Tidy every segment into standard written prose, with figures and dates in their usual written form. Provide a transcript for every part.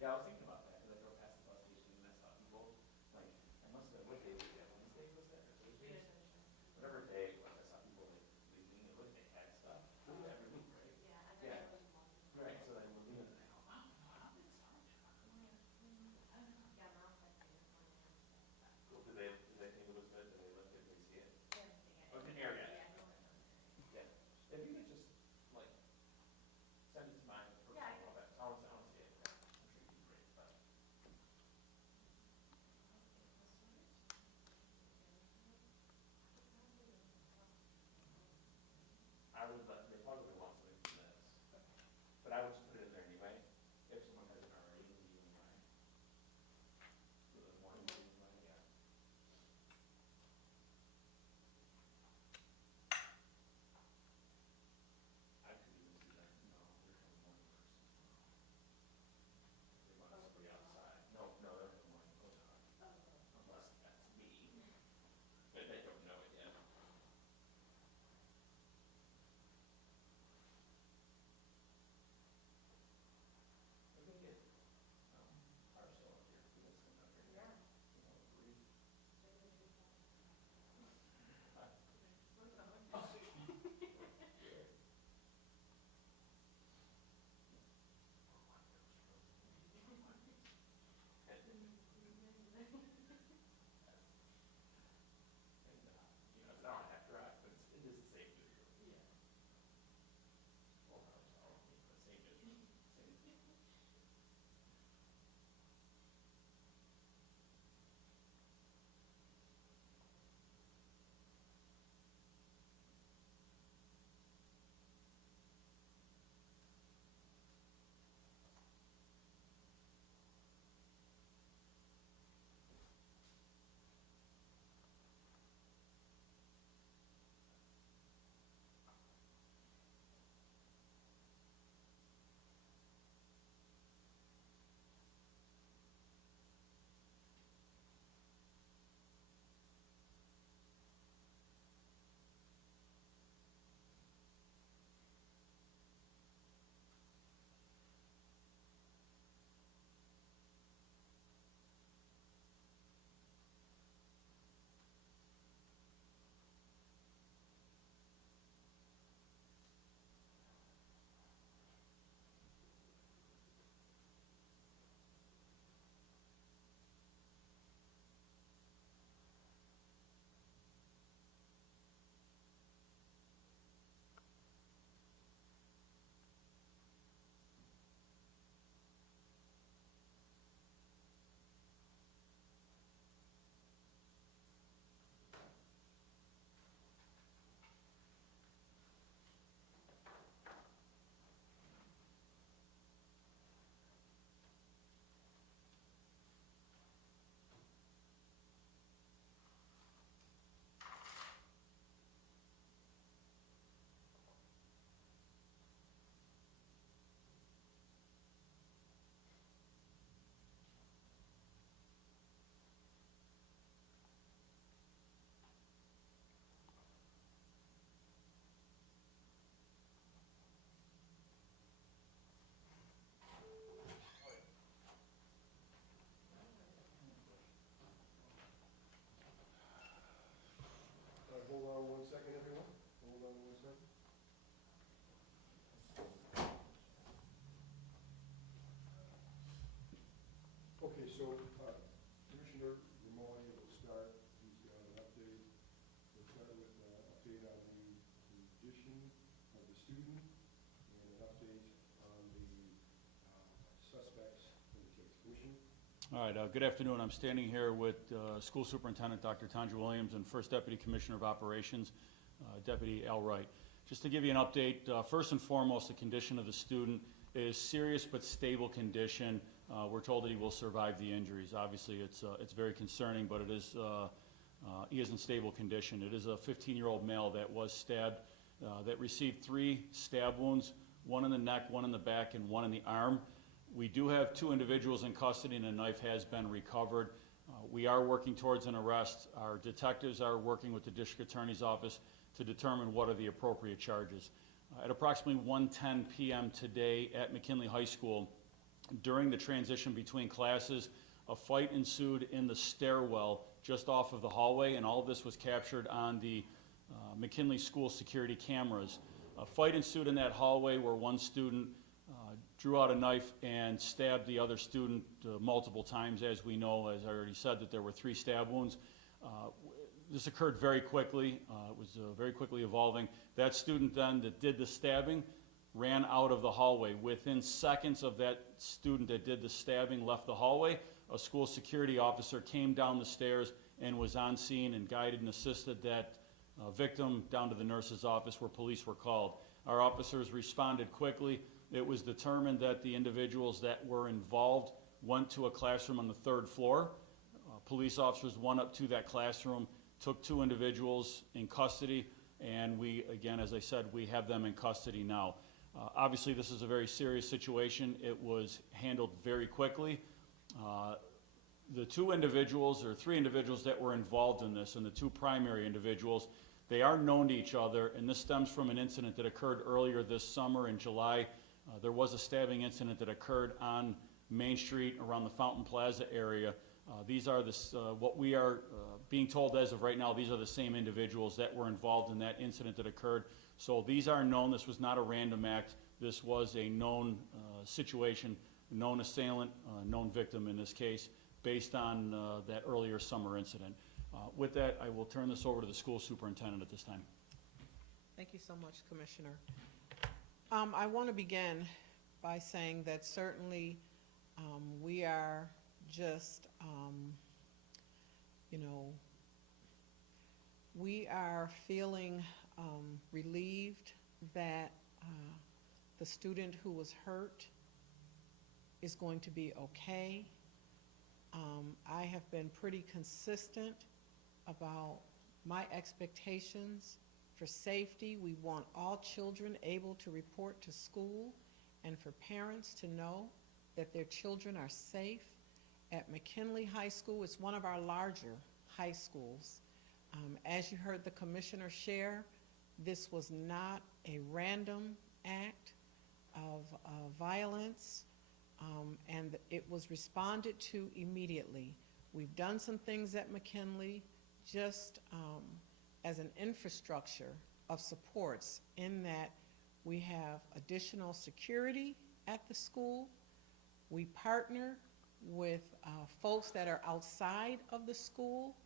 Yeah, I was thinking about that, because I drove past the bus station and I saw people, like, I must have been, what day was that, Wednesday was that, or Thursday? Whatever day it was, I saw people like leaving, and look, they had stuff, they do that every week, right? Yeah. Right, so they were leaving, and I go, wow, how did this hard truck come in? I don't know. Cool, did they think it was good, did they look, did they see it? Oh, didn't hear yet? Yeah, if you could just, like, send it to my personal email, that, I want to see it, I'm sure you do great stuff. I would let, they probably want something from this, but I would just put it in there anyway, if someone hasn't already, and you and mine. So there's one, you and mine, yeah. I could even see that, no, they're coming morning person tomorrow. They want somebody outside, no, they're coming morning, unless that's me, but they don't know it yet. We're gonna get, our show up here, we got some up here. Yeah. You know, breathe. And, you know, it's an hour and a half drive, but it is the same district. Yeah. 12 hours, but same district, same. Hold on 1 second, everyone. Hold on 1 second. Okay, so Commissioner Ramoy will start. He's got an update. We'll start with an update on the condition of the student and an update on the suspects in the case. Commissioner? All right, good afternoon. I'm standing here with School Superintendent Dr. Tanja Williams and First Deputy Commissioner of Operations, Deputy Al Wright. Just to give you an update, first and foremost, the condition of the student is serious but stable condition. We're told that he will survive the injuries. Obviously, it's very concerning, but it is he is in stable condition. It is a 15-year-old male that was stabbed, that received 3 stab wounds, 1 in the neck, 1 in the back, and 1 in the arm. We do have 2 individuals in custody, and a knife has been recovered. We are working towards an arrest. Our detectives are working with the District Attorney's Office to determine what are the appropriate charges. At approximately 1:10 p.m. today at McKinley High School, during the transition between classes, a fight ensued in the stairwell just off of the hallway, and all of this was captured on the McKinley School security cameras. A fight ensued in that hallway where one student drew out a knife and stabbed the other student multiple times. As we know, as I already said, that there were 3 stab wounds. This occurred very quickly. It was very quickly evolving. That student then that did the stabbing ran out of the hallway. Within seconds of that student that did the stabbing left the hallway, a school security officer came down the stairs and was on scene and guided and assisted that victim down to the nurse's office where police were called. Our officers responded quickly. It was determined that the individuals that were involved went to a classroom on the 3rd floor. Police officers went up to that classroom, took 2 individuals in custody, and we, again, as I said, we have them in custody now. Obviously, this is a very serious situation. It was handled very quickly. The 2 individuals, or 3 individuals that were involved in this, and the 2 primary individuals, they are known to each other, and this stems from an incident that occurred earlier this summer in July. There was a stabbing incident that occurred on Main Street around the Fountain Plaza area. These are what we are being told as of right now, these are the same individuals that were involved in that incident that occurred. So these are known. This was not a random act. This was a known situation, known assailant, known victim in this case, based on that earlier summer incident. With that, I will turn this over to the school superintendent at this time. Thank you so much, Commissioner. I want to begin by saying that certainly we are just, we are feeling relieved that the student who was hurt is going to be okay. I have been pretty consistent about my expectations for safety. We want all children able to report to school and for parents to know that their children are safe. At McKinley High School, it's one of our larger high schools. As you heard the commissioner share, this was not a random act of violence, and it was responded to immediately. We've done some things at McKinley just as an infrastructure of supports, in that we have additional security at the school. We partner with folks that are outside of the school.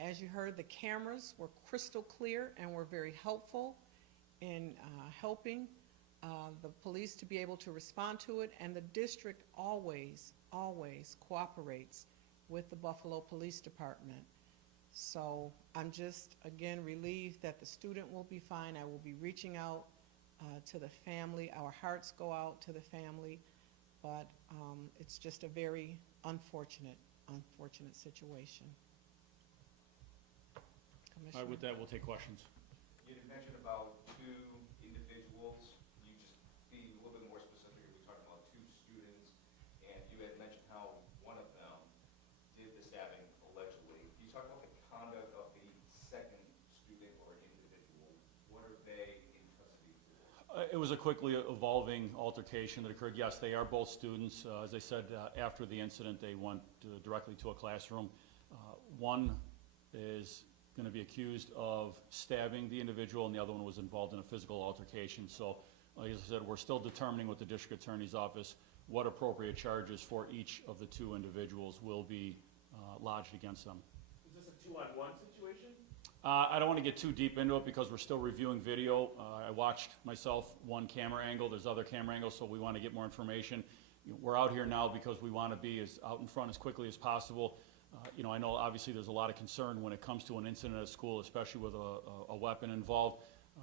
As you heard, the cameras were crystal clear and were very helpful in helping the police to be able to respond to it, and the district always cooperates with the Buffalo Police Department. So I'm just, again, relieved that the student will be fine. I will be reaching out to the family. Our hearts go out to the family, but it's just a very unfortunate situation. All right, with that, we'll take questions. You had mentioned about 2 individuals. Can you just be a little bit more specific? Are we talking about 2 students? And you had mentioned how one of them did the stabbing allegedly. Can you talk about the conduct of the second student or individual? What are they in custody for? It was a quickly evolving altercation that occurred. Yes, they are both students. As I said, after the incident, they went directly to a classroom. One is going to be accused of stabbing the individual, and the other one was involved in a physical altercation. So, like I said, we're still determining with the district attorney's office what appropriate charges for each of the 2 individuals will be lodged against them. Is this a 2-on-1 situation? I don't want to get too deep into it because we're still reviewing video. I watched myself one camera angle. There's other camera angles, so we want to get more information. We're out here now because we want to be as out in front as quickly as possible. I know obviously there's a lot of concern when it comes to an incident at school, especially with a weapon involved.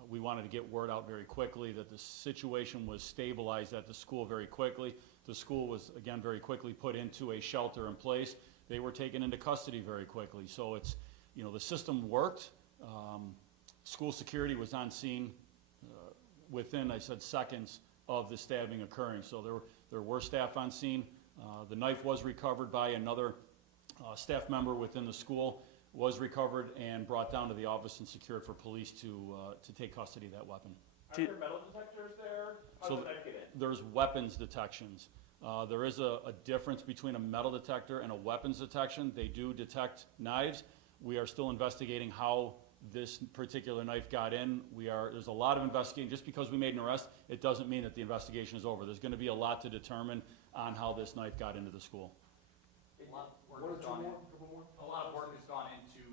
We wanted to get word out very quickly that the situation was stabilized at the school very quickly. The school was, again, very quickly put into a shelter in place. They were taken into custody very quickly. So it's, the system worked. School security was on scene within, I said, seconds of the stabbing occurring. So there were staff on scene. The knife was recovered by another staff member within the school, was recovered and brought down to the office and secured for police to take custody of that weapon. Are there metal detectors there? How did that get in? There's weapons detections. There is a difference between a metal detector and a weapons detection. They do detect knives. We are still investigating how this particular knife got in. There's a lot of investigating. Just because we made an arrest, it doesn't mean that the investigation is over. There's going to be a lot to determine on how this knife got into the school. A lot of work One or has two gone more, in. couple more? A lot of work has gone into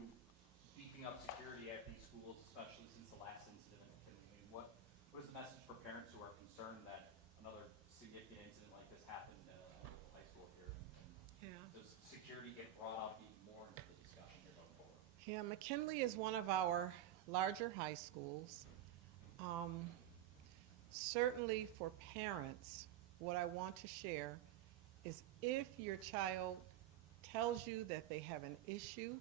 beefing up security at these schools, especially since the last incident at McKinley. I mean, what is the message for parents who are concerned that another significant incident like this happened at a local high school here? And Yeah. does security get brought up even more into the discussion here going forward? Yeah, McKinley is one of our larger high schools. Certainly for parents, what I want to share is if your child tells you that they have an issue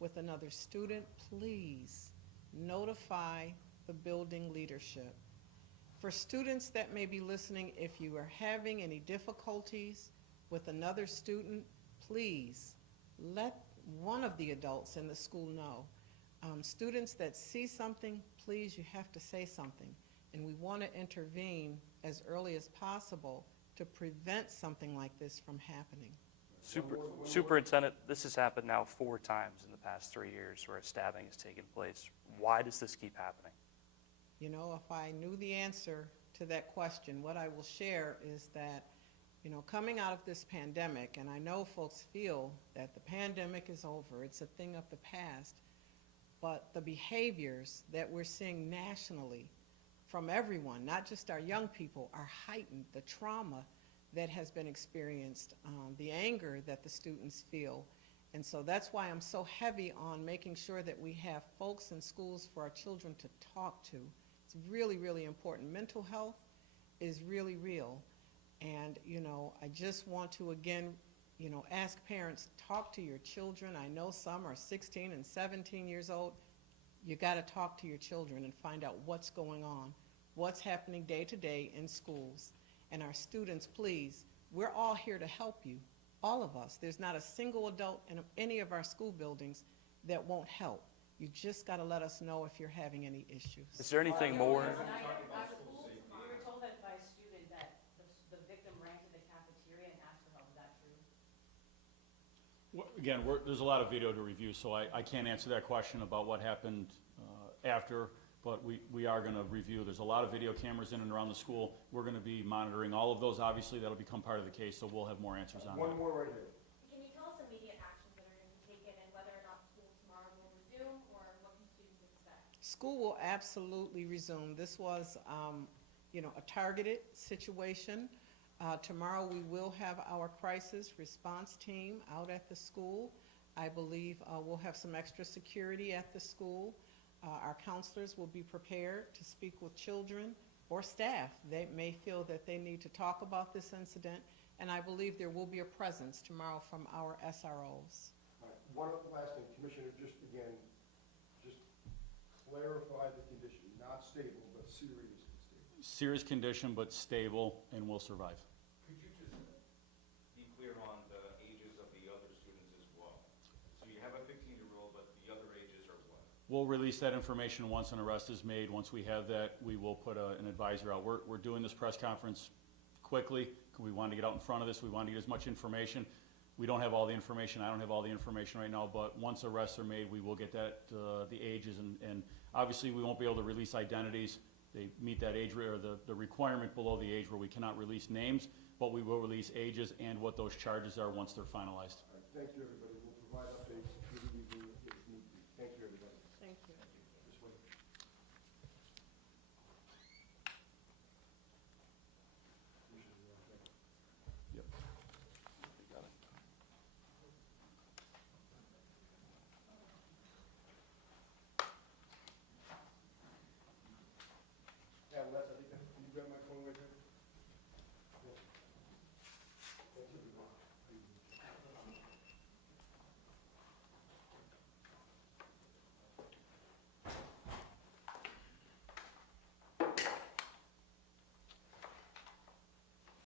with another student, please notify the building leadership. For students that may be listening, if you are having any difficulties with another student, please let one of the adults in the school know. Students that see something, please, you have to say something. And we want to intervene as early as possible to prevent something like this from happening. Superintendent, this has happened now 4 times in the past 3 years where a stabbing has taken place. Why does this keep happening? You know, if I knew the answer to that question, what I will share is that, you know, coming out of this pandemic, and I know folks feel that the pandemic is over, it's a thing of the past, but the behaviors that we're seeing nationally from everyone, not just our young people, are heightened. The trauma that has been experienced, the anger that the students feel. And so that's why I'm so heavy on making sure that we have folks in schools for our children to talk to. It's really, really important. Mental health is really real. And, you know, I just want to, again, you know, ask parents, talk to your children. I know some are 16 and 17 years old. You got to talk to your children and find out what's going on, what's happening day to day in schools. And our students, please, we're all here to help you, all of us. There's not a single adult in any of our school buildings that won't help. You just got to let us know if you're having any issues. Is there anything more? We were told that by a student that the victim ran to the cafeteria and asked for help. Is that true? Again, there's a lot of video to review, so I can't answer that question about what happened after, but we are going to review. There's a lot of video cameras in and around the school. We're going to be monitoring all of those. Obviously, that'll become part of the case, so we'll have more answers on that. One more right here. Can you tell us immediate actions that are going to be taken and whether or not school tomorrow will resume or what can students expect? School will absolutely resume. This was, you know, a targeted situation. Tomorrow we will have our crisis response team out at the school. I believe we'll have some extra security at the school. Our counselors will be prepared to speak with children or staff. They may feel that they need to talk about this incident, and I believe there will be a presence tomorrow from our SROs. All right, one last thing, Commissioner, just again, just clarify the condition, not stable, but seriously stable. Serious condition, but stable, and will survive. Could you just be clear on the ages of the other students as well? So you have a 15-year-old, but the other ages are what? We'll release that information once an arrest is made. Once we have that, we will put an advisor out. We're doing this press conference quickly. We wanted to get out in front of this. We wanted to get as much information. We don't have all the information. I don't have all the information right now, but once arrests are made, we will get that, the ages, and obviously we won't be able to release identities. They meet that age, or the requirement below the age where we cannot release names, but we will release ages and what those charges are once they're finalized. All right, thank you, everybody. We'll provide updates through the evening if need be. Thank you, everybody. Thank you.